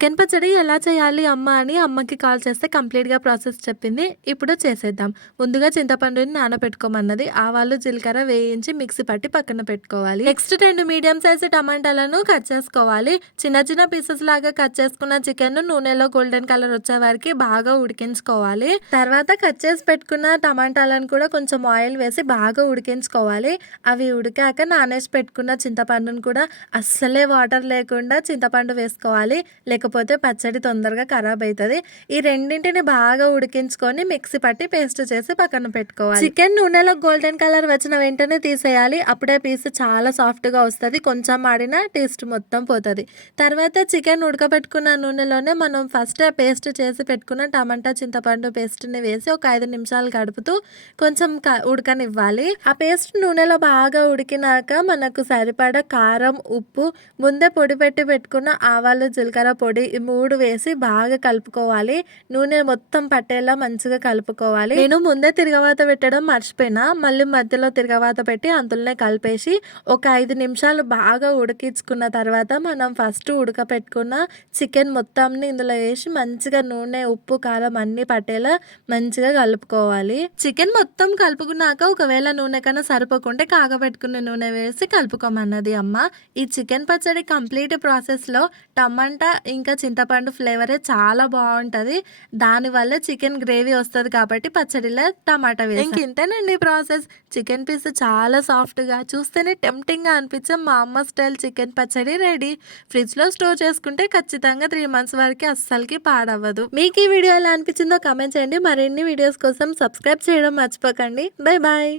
Chicken పచ్చడి ఎలా చేయాలి అమ్మ అని అమ్మకి కాల్ చేస్తే కంప్లీట్‌గా ప్రాసెస్ చెప్పింది. ఇప్పుడు చేసేద్దాం. ముందుగా చింతపండుని నానబెట్టుకోమన్నది. ఆవాలు, జీలకర్ర వేయించి మిక్సీ పట్టి పక్కన పెట్టుకోవాలి. నెక్స్ట్ 2 మీడియం సైజు టమాటాలను కట్ చేసుకోవాలి. చిన్న చిన్న పీసెస్ లాగా కట్ చేసుకున్న చికెన్‌ను నూనెలో గోల్డెన్ కలర్ వచ్చే వరకి బాగా ఉడికించుకోవాలి. తర్వాత కట్ చేసి పెట్టుకున్న టమాటాలను కూడా కొంచెం ఆయిల్ వేసి బాగా ఉడికించుకోవాలి. అవి ఉడికాక నానేసి పెట్టుకున్న చింతపండును కూడా అస్సలే వాటర్ లేకుండా చింతపండు వేసుకోవాలి. లేకపోతే పచ్చడి తొందరగా ఖరాబ్ అవుతుంది. ఈ రెండింటిని బాగా ఉడికించుకొని మిక్సీ పట్టి పేస్ట్ చేసి పక్కన పెట్టుకోవాలి. చికెన్ నూనెలో గోల్డెన్ కలర్ వచ్చిన వెంటనే తీసేయాలి. అప్పుడే పీస్ చాలా సాఫ్ట్గా వస్తుంది. కొంచెం ఆడినా టేస్ట్ మొత్తం పోతుంది. తర్వాత చికెన్ ఉడకబెట్టుకున్న నూనెలోనే మనం ఫస్ట్ పేస్ట్ చేసి పెట్టుకున్న టమాటా చింతపండు పేస్ట్ని వేసి ఒక 5 నిమిషాలు గడుపుతూ కొంచెం ఉడకనివ్వాలి. ఆ పేస్ట్ నూనెలో బాగా ఉడికినాక మనకు సరిపడా కారం, ఉప్పు, ముందే పొడి పెట్టి పెట్టుకున్న ఆవాలు, జీలకర్ర పొడి ఈ 3 వేసి బాగా కలుపుకోవాలి. నూనె మొత్తం పట్టేలా మంచిగా కలుపుకోవాలి. నేను ముందే తిరగవాత పెట్టడం మర్చిపోయినా. మళ్ళీ మధ్యలో తిరగవాత పెట్టి అందులోనే కలిపేసి ఒక 5 నిమిషాలు బాగా ఉడికించుకున్న తర్వాత మనం ఫస్ట్ ఉడకపెట్టుకున్న చికెన్ మొత్తంని ఇందులో వేసి మంచిగా నూనె, ఉప్పు, కారం అన్నీ పట్టేలా మంచిగా కలుపుకోవాలి. చికెన్ మొత్తం కలుపుకున్నాక ఒకవేళ నూనె కన్నా సరిపోకుంటే కాగబెట్టుకున్న నూనె వేసి కలుపుకోమన్నది అమ్మ. ఈ చికెన్ పచ్చడి కంప్లీట్ ప్రాసెస్లో టమాటా ఇంకా చింతపండు ఫ్లేవరే చాలా బాగుంటుంది. దానివల్ల చికెన్ గ్రేవీ వస్తుంది కాబట్టి పచ్చడిలో టమాటా వేసి ఇంకేనండి ప్రాసెస్. చికెన్ పీస్ చాలా సాఫ్ట్గా చూస్తేనే టెంప్టింగ్గా అనిపించే మా అమ్మ స్టైల్ చికెన్ పచ్చడి రెడీ. ఫ్రిడ్జ్లో స్టోర్ చేసుకుంటే ఖచ్చితంగా 3 months వరకు అస్సలకి పాడవ్వదు. మీకు ఈ వీడియో ఎలా అనిపించిందో కామెంట్ చేయండి. మరిన్ని వీడియోస్ కోసం సబ్స్క్రైబ్ చేయడం మర్చిపోకండి. Bye bye.